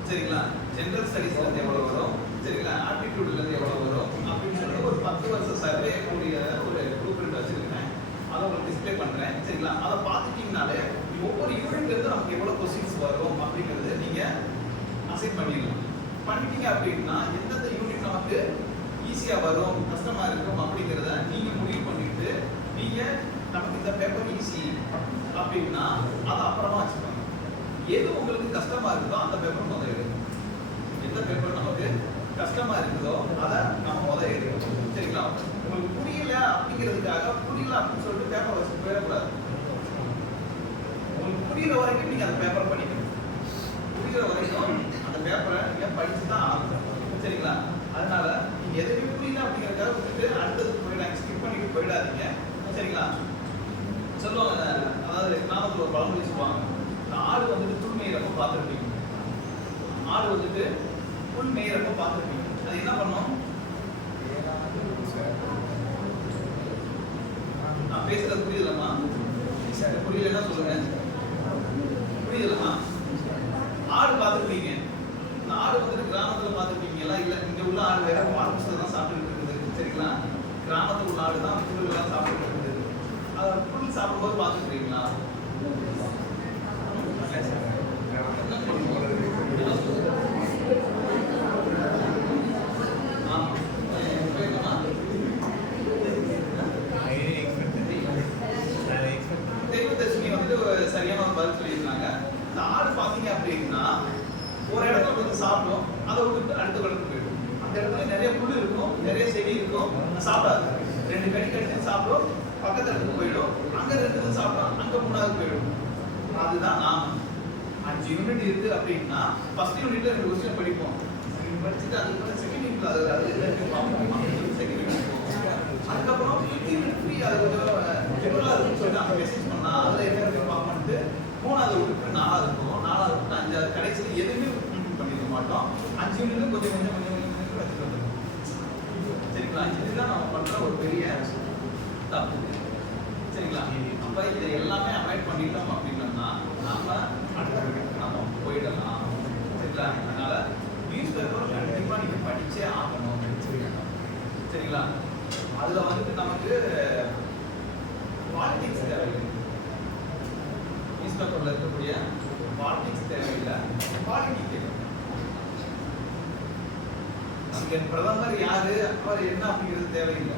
சரிங்களா, ஜென்ரல் ஸ்டடீஸ்லேருந்து எவ்வளோ வரும், சரிங்களா, ஆப்டிடியூட்லேருந்து எவ்வளோ வரும் அப்படின்னு சொல்லிட்டு ஒரு 10 வருஷம் சர்வே கூடிய ஒரு ப்ளூ பிரிண்ட் வச்சுருக்கேன். அதை உங்களுக்கு டிஸ்பிளே பண்ணுறேன். சரிங்களா? அதை பார்த்துட்டிங்கனாலே ஒவ்வொரு யூனிட்லேருந்து நமக்கு எவ்வளோ கொஸ்டின்ஸ் வரும் அப்படிங்கிறது நீங்கள் அசைன் பண்ணிடலாம். பண்ணிட்டீங்க அப்படின்னா எந்தெந்த யூனிட் நமக்கு ஈஸியாக வரும், கஷ்டமாக இருக்கும் அப்படிங்கிறத நீங்கள் முடிவு பண்ணிட்டு நீங்கள் நமக்கு இந்த பேப்பர் ஈஸி அப்படின்னா அதை அப்புறமா வச்சுக்கோங்க. எது உங்களுக்கு கஷ்டமாக இருக்குதோ அந்த பேப்பர் முதல் எடுக்கணும். எந்த பேப்பர் நமக்கு கஷ்டமாக இருக்குதோ அதை நம்ம முதல் எடுக்கணும். சரிங்களா? உங்களுக்கு புரியல அப்படிங்கிறதுக்காக புரியல அப்படின்னு சொல்லிட்டு பேப்பர் வச்சு போயிடக்கூடாது. உங்களுக்கு புரியுற வரைக்கும் நீங்கள் அந்த பேப்பர் படிக்கணும். புரிகிற வரைக்கும் அந்த பேப்பரை நீங்கள் படிச்சு தான் ஆகணும். சரிங்களா? அதனால நீங்கள் எதுவுமே புரியல அப்படிங்கிறதுக்காக விட்டுட்டு அடுத்ததுக்கு போயிடாங்க, ஸ்கிப் பண்ணிட்டு போயிடாதீங்க. சரிங்களா? சொல்லுவாங்க, அதாவது கிராமத்தில் ஒரு பழமொழி சொல்லுவாங்க, இந்த ஆடு வந்துட்டு புல் மேயிறப்ப பார்த்துருப்பீங்க. ஆடு வந்துட்டு புல் மேயிறப்ப பார்த்துருப்பீங்க. அது என்ன பண்ணும்? நான் பேசுறது புரியுதுலம்மா? புரியலன்னா சொல்லுங்க. புரியுதுலம்மா? ஆடு பார்த்துருப்பீங்க. இந்த ஆடு வந்துட்டு கிராமத்தில் பார்த்துருப்பீங்களா? இல்லை இங்கே உள்ள ஆடு வேற பால் தான் சாப்பிட்டுட்டு இருக்குது. சரிங்களா? கிராமத்தில் உள்ள ஆடு தான் புல்லாம் சாப்பிட்டு இருக்குது. அதை புல் சாப்பிடும்போது பார்த்துருக்கீங்களா? தெய்வதர்ஷினி வந்து சரியான பதில் சொல்லியிருக்காங்க. இந்த ஆடு பார்த்தீங்க அப்படின்னா ஒரு இடத்துல கொஞ்சம் சாப்பிடும், அதை விட்டு அடுத்த இடத்துக்கு போயிடும். அந்த இடத்துல நிறைய புல் இருக்கும், நிறைய செடி இருக்கும், சாப்பிடாது. 2 கடி கடிச்சு சாப்பிடும், பக்கத்து இடத்துக்கு போயிடும், அங்கே 2 சாப்பிடும், அங்கே 3வது போயிடும். அதுதான் நாம 5 யூனிட் இருக்கு அப்படின்னா ஃபர்ஸ்ட் யூனிட்ல 2 கொஸ்டின் படிப்போம். படிச்சுட்டு அதுக்கப்புறம் செகண்ட் யூனிட்ல அதுக்கப்புறம் 50 யூனிட் ஃப்ரீ. அது கொஞ்சம் ரெகுலராக இருக்குன்னு சொல்லிட்டு அவங்க மெசேஜ் பண்ணா அதில் என்ன இருக்கு பார்க்கணுட்டு 3வது யூனிட் 4வது இருக்கும், 4வது யூனிட் 5வது, கடைசியில் எதுவுமே பண்ணிக்க மாட்டோம். 5 யூனிட் கொஞ்சம் வச்சுட்டு வந்துடும். சரிங்களா? இதுதான் நம்ம பண்ற ஒரு பெரிய தப்பு. சரிங்களா? அப்ப இதை எல்லாமே அவாய்ட் பண்ணிட்டோம் அப்படின்னா நாம அடுத்த நம்ம போயிடலாம். சரிங்களா? அதனால நியூஸ் பேப்பர் கண்டிப்பா நீங்க படிச்சே ஆகணும். சரிங்களா? அதுல வந்துட்டு நமக்கு பாலிடிக்ஸ் தேவையில்லை. நியூஸ் பேப்பர்ல இருக்கக்கூடிய பாலிடிக்ஸ் தேவையில்லை, பாலிட்டி தேவை. இங்க பிரதமர் யாரு, அவர் என்ன அப்படிங்கிறது தேவையில்லை.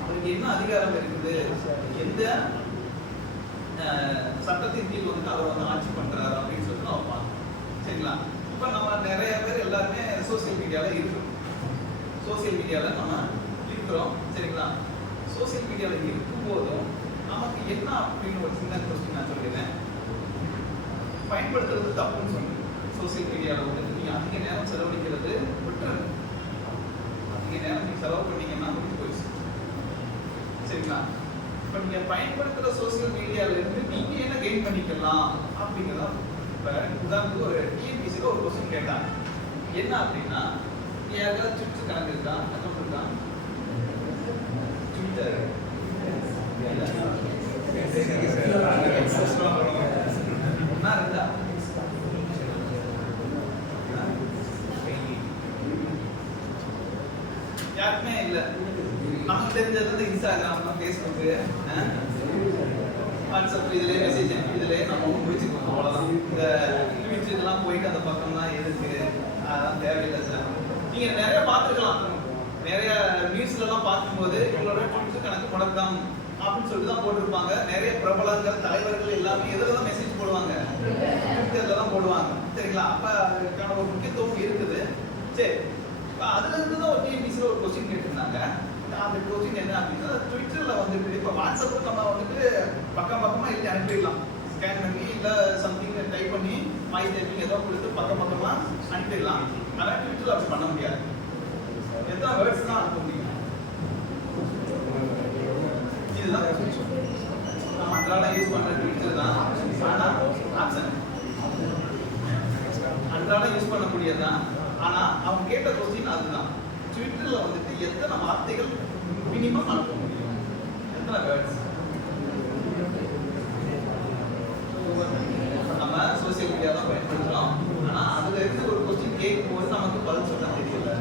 அவருக்கு என்ன அதிகாரம் இருக்குது, எந்த சட்டத்தின் கீழ் வந்து அவர் வந்து ஆட்சி பண்றாரு அப்படின்னு சொல்லிட்டு நம்ம பார்க்கணும். சரிங்களா? இப்ப நம்ம நிறைய பேர் எல்லாருமே சோசியல் மீடியால இருக்கிறோம். சோசியல் மீடியால நம்ம இருக்கிறோம். சரிங்களா? சோசியல் மீடியால இருக்கும் போதும் நமக்கு என்ன அப்படின்னு ஒரு சின்ன கொஸ்டின் நான் சொல்லிடுறேன். பயன்படுத்துறது தப்புன்னு சொல்லுங்க. சோசியல் மீடியால வந்து நீங்க அதிக நேரம் செலவழிக்கிறது விட்டுறது. அதிக நேரம் நீங்க செலவு பண்ணீங்கன்னா முடிஞ்சு போயிடுச்சு. சரிங்களா? இப்போ நீங்க பயன்படுத்துற சோசியல் மீடியால இருந்து நீங்க என்ன கெயின் பண்ணிக்கலாம் அப்படிங்கிறதா. இப்போ உதாரணத்துக்கு ஒரு டிஎன்பிசியில் ஒரு கொஸ்டின் கேட்டாங்க. என்ன அப்படின்னா, யாருக்காவது ட்விட்டர் கணக்கு இருக்கா, அக்கௌண்ட் இருக்கா? ட்விட்டர் ஒன்னா இருந்தா யாருக்குமே இல்லை. நமக்கு தெரிஞ்சது இன்ஸ்டாகிராம், ஃபேஸ்புக்கு, வாட்ஸ்அப், இதுலேயே மெசேஜ், இதுலேயே நம்ம முடிச்சுக்கணும். அவ்வளோதான். இந்த ட்வீட்ஸ் இதெல்லாம் போயிட்டு அந்த பக்கம்லாம் எதுக்கு, அதெல்லாம் தேவையில்லை சார். நீங்கள் நிறைய பார்த்துக்கலாம். நிறைய நியூஸ்லலாம் பார்க்கும்போது இவங்களோட ட்வீட்ஸ் கணக்கு முடக்கம் அப்படின்னு சொல்லிட்டு தான் போட்டிருப்பாங்க. நிறைய பிரபலங்கள், தலைவர்கள் எல்லாமே எதில் தான் மெசேஜ் போடுவாங்க, ட்விட்டரில் தான் போடுவாங்க. சரிங்களா? அப்போ அதுக்கான ஒரு முக்கியத்துவம் இருக்குது. சரி, இப்போ அதுல இருந்து தான் ஒரு டிஎன்பிசியில் ஒரு கொஸ்டின் கேட்டிருந்தாங்க. அந்த கொஸ்டின் என்ன அப்படின்னா, ட்விட்டரில் வந்துட்டு இப்போ வாட்ஸ்அப்பில் நம்ம வந்துட்டு பக்கமாக எழுதி அனுப்பிடலாம். ஸ்கேன் பண்ணி இல்லை சம்திங் டைப் பண்ணி வாய்ஸ் டைப்பிங் ஏதோ கொடுத்து பக்கமாக அனுப்பிடலாம். ஆனால் ட்விட்டரில் அப்படி பண்ண முடியாது. எத்தனை வேர்ட்ஸ் தான் அனுப்ப முடியும்? இதுதான் நம்ம அன்றாடம் யூஸ் பண்ணுற ட்விட்டர் தான். ஆனால் ஆப்ஷன் அன்றாடம் யூஸ் பண்ணக்கூடியதுதான். ஆனால் அவங்க கேட்ட கொஸ்டின் அதுதான். ட்விட்டரில் வந்துட்டு எத்தனை வார்த்தைகள் மினிமம் அனுப்ப முடியும்? எத்தனை வேர்ட்ஸ்? நம்ம சோசியல் மீடியா தான் பயன்படுத்துகிறோம். ஆனால் அதில் இருந்து ஒரு கொஸ்டின் கேட்கும்போது நமக்கு பதில் சொல்ல தெரியல.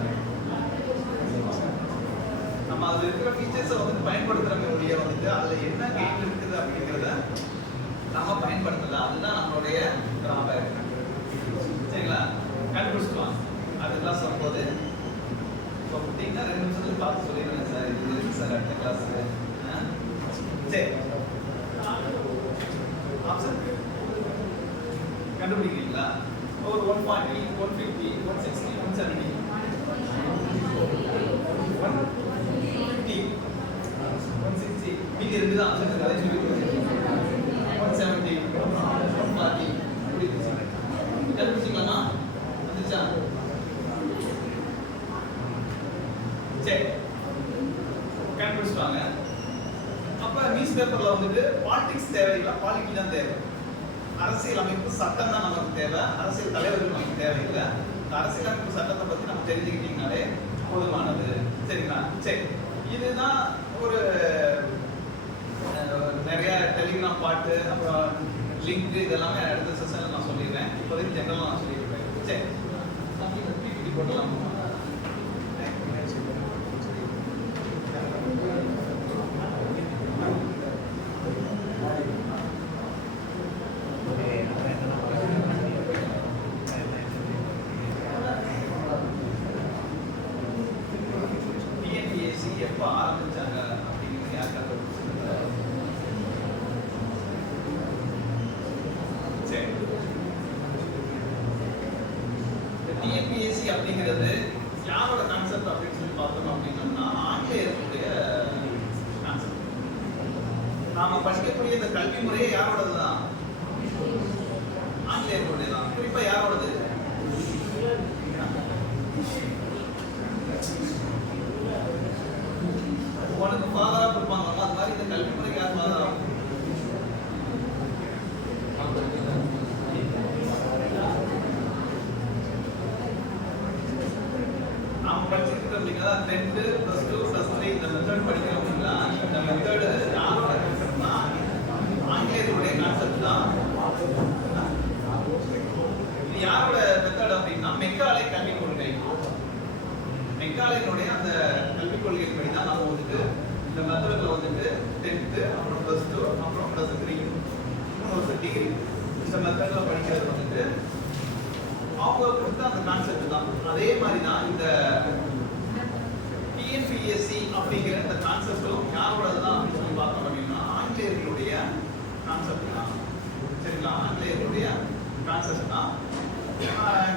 நம்ம அதில் இருக்கிற ஃபீச்சர்ஸை வந்துட்டு பயன்படுத்துகிறவங்க ஒழிய வந்துட்டு அதில் என்ன கெயின் இருக்குது அப்படிங்கிறத நம்ம பயன்படுத்தலை. அதுதான் நம்மளுடைய டிராபேக். சரிங்களா? கண்டுபிடிச்சிக்கலாம். அதுக்கெல்லாம் சொல்லும்போது இப்போ பார்த்தீங்கன்னா 2 நிமிஷத்துல பார்த்து சொல்லிடுறேன் சார். இது இருக்கு சார் அடுத்த கிளாஸுக்கு. சரி, ஆப்ஷன் கண்டுபிடிக்கிறீங்களா? ஒரு 140, 150, 160, 170, 150, 160. மீதி 2 தான் ஆப்ஷன் இருக்கு. அதை சொல்லி 170, 140 அப்படி கண்டுபிடிச்சிங்களாமா? வந்துச்சா? சரி, கண்டுபிடிச்சிட்டாங்க. அப்ப நியூஸ் பேப்பர்ல வந்துட்டு பாலிடிக்ஸ் தேவையில்லை, பாலிட்டி தான் தேவை. அரசியல் அமைப்பு சட்டம் தான் நமக்கு தேவை. அரசியல் தலைவர்கள் நமக்கு தேவையில்லை. அரசியல் அமைப்பு சட்டத்தை பத்தி நம்ம தெரிஞ்சுக்கிட்டீங்கனாலே போதுமானது. சரிங்களா? சரி, இதுதான் ஒரு நிறைய டெலிகிராம் பாட்டு, அப்புறம் லிங்க், இதெல்லாமே அடுத்த செஷன்ல நான் சொல்லிடுறேன். இப்போதைக்கு ஜெனரலாக நான் சொல்லிடுறேன். சரி, பிபிடி போடலாம். டிஎன்பிஎஸ்சி எப்போ ஆரம்பிச்சாங்க அப்படிங்கிறது யாருக்காக? சரி, டிஎன்பிஎஸ்சி அப்படிங்கிறது யாரோட கான்செப்ட் அப்படின்னு சொல்லி பார்த்தோம் அப்படின்னோம்னா ஆங்கிலேயர்களுடைய கான்செப்ட். நாம படிக்கக்கூடிய இந்த கல்வி முறையே யாரோடது தான்? ஆங்கிலேயர்களுடைய தான். குறிப்பா யாரோடது? உனக்கு ஃபாதரா கொடுப்பாங்க. அது மாதிரி இந்த கல்வி முறைக்கு யார் ஃபாதரா? நாம் படிச்சிருக்கோம் அப்படின்னா 10th, +2, +3 இந்த மெத்தட் படிக்கிறோம் அப்படின்னா இந்த மெத்தட் யாரோட கான்செப்ட்னா ஆங்கிலேயர்களுடைய கான்செப்ட் தான். இது யாரோட மெத்தட் அப்படின்னா மெக்காலே கல்விக் கொள்கை. மெக்காலேனுடைய அந்த கல்விக் கொள்கையின் படி தான் நம்ம வந்துட்டு இந்த மெத்தட்ல வந்துட்டு 10th, அப்புறம் +2, அப்புறம் +3 3 வருஷம் டிகிரி இந்த மெத்தட்ல படிக்கிறது வந்துட்டு அவங்க கொடுத்த அந்த கான்செப்ட் தான். அதே மாதிரி தான் இந்த டிஎன்பிஎஸ்சி அப்படிங்கிற இந்த கான்செப்டும் யாரோடது தான் அப்படின்னு சொல்லி பார்த்தோம் அப்படின்னா ஆங்கிலேயர்களுடைய கான்செப்ட் தான். சரிங்களா? ஆங்கிலேயர்களுடைய கான்செப்ட் தான்.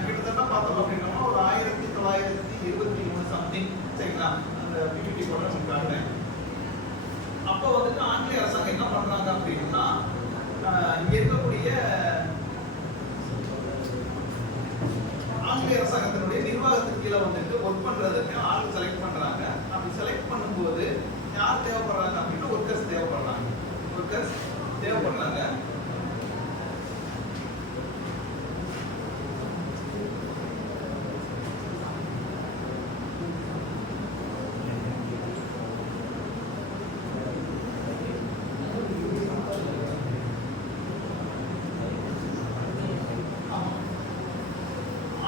கிட்டத்தட்ட பார்த்தோம் அப்படின்னா ஒரு 1923 சம்திங். சரிங்களா? அந்த பிபிடி கூட உங்களுக்கு காட்டுறேன். அப்போ வந்துட்டு ஆங்கிலேய அரசாங்கம் என்ன பண்றாங்க அப்படின்னா இங்க இருக்கக்கூடிய ஆங்கிலேய அரசாங்கத்தினுடைய நிர்வாகத்துக்கு கீழே வந்துட்டு ஒர்க் பண்றதுக்கு ஆள் செலக்ட் பண்றாங்க. அப்படி செலக்ட் பண்ணும்போது யார் தேவைப்படுறாங்க அப்படின்னா ஒர்க்கர்ஸ் தேவைப்படுறாங்க. ஒர்க்கர்ஸ் தேவைப்படுறாங்க.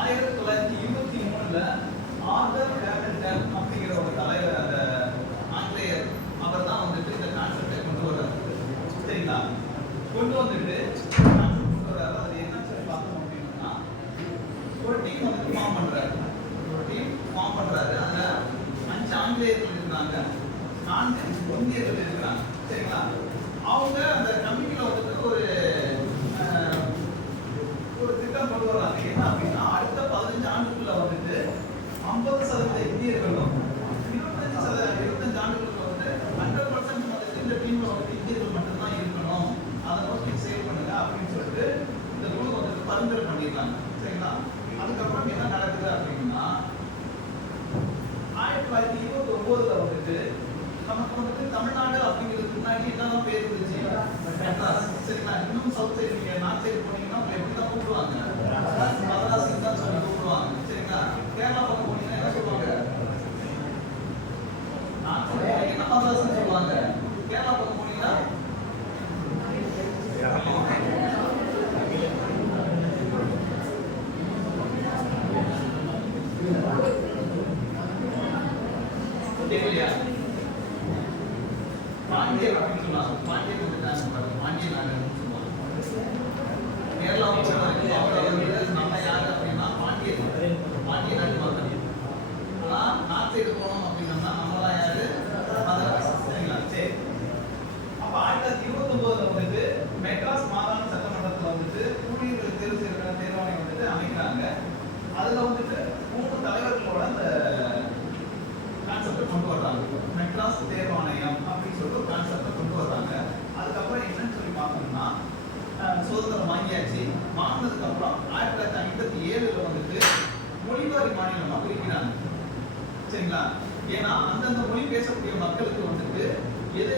ஆயிரத்தி 1923 ஆங்கிலேயர்கள் இருந்தாங்க, 4 இந்தியர்கள் இருக்கிறாங்க. சரிங்களா? அவங்க அந்த கமிட்டியில வந்துட்டு ஒரு திட்டம் கொண்டு வர்றாங்க. என்ன அப்படின்னா, அடுத்த 15 ஆண்டுக்குள்ள வந்துட்டு 50% இந்தியர்களும் 25 ஆண்டுகளுக்கு வந்து 100% வந்துட்டு இந்த டீம்ல வந்து இந்தியர்கள் மட்டும்தான் இருக்கணும், அதை நோக்கி சேவ் பண்ணுங்க அப்படின்னு சொல்லிட்டு இந்த குழு வந்துட்டு பரிந்துரை பண்ணிடுறாங்க. சரிங்களா? அதுக்கப்புறம் என்ன நடக்குது அப்படின்னா, 1929 வந்துட்டு நமக்கு வந்துட்டு தமிழ்நாடு அப்படிங்கிறதுக்கு முன்னாடி என்னதான் பேர் இருந்துச்சு? மெட்ராஸ். சரிங்களா? இன்னும் சவுத் சைடு நீங்க நார்த் சைடு போனீங்கன்னா உங்களை எப்படி தான் கூப்பிடுவாங்க? மதராஸ் தான் சொல்லி கூப்பிடுவாங்க. சரிங்களா? கேரளா பக்கம் போனீங்கன்னா என்ன சொல்லுவாங்க? நார்த் சைடு போனீங்கன்னா மதராஸ் சொல்லுவாங்க. கேரளா பக்கம் போனீங்கன்னா தெரியலையா? பாண்டியர் அப்படின்னு சொல்லுவாங்க. பாண்டியர் வந்து பாண்டிய நாடுன்னு சொல்லுவாங்க. கேரளா நம்ம யாரு அப்படின்னா பாண்டிய நாட்டு மக்கள். ஆனா நார்த் சைடு போனோம் அப்படின்னா நம்மளாம் யாரு? மதராஸ். சரிங்களா? சரி. அப்ப 1929 வந்துட்டு மெட்ராஸ் மாகாண சட்டமன்றத்தில் வந்துட்டு ஊழியர்கள் தேர்வு செய்யற தேர்வாணையம் வந்துட்டு அமைக்கிறாங்க. அதுல வந்துட்டு 3 தலைவர்களோட அந்த கான்செப்டை கொண்டு வர்றாங்க. மெட்ராஸ் தேர்வாணையம் அப்படின்னு சொல்லிட்டு ஒரு கான்செப்டை கொண்டு வர்றாங்க. அதுக்கப்புறம் என்னன்னு சொல்லி பார்த்தோம்னா, சுதந்திரம் வாங்கியாச்சு. வாங்கினதுக்கு அப்புறம் 1957 வந்துட்டு மொழிவாரி மாநிலமா பிரிக்கிறாங்க. சரிங்களா? ஏன்னா அந்தந்த மொழி பேசக்கூடிய மக்களுக்கு வந்துட்டு எது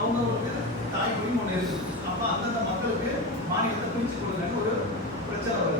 அவங்களுக்கு தாய்மொழி ஒன்று இருக்கு. அப்ப அந்தந்த மக்களுக்கு மாநிலத்தை பிரிச்சு கொடுங்கன்னு ஒரு பிரச்சனை வருது.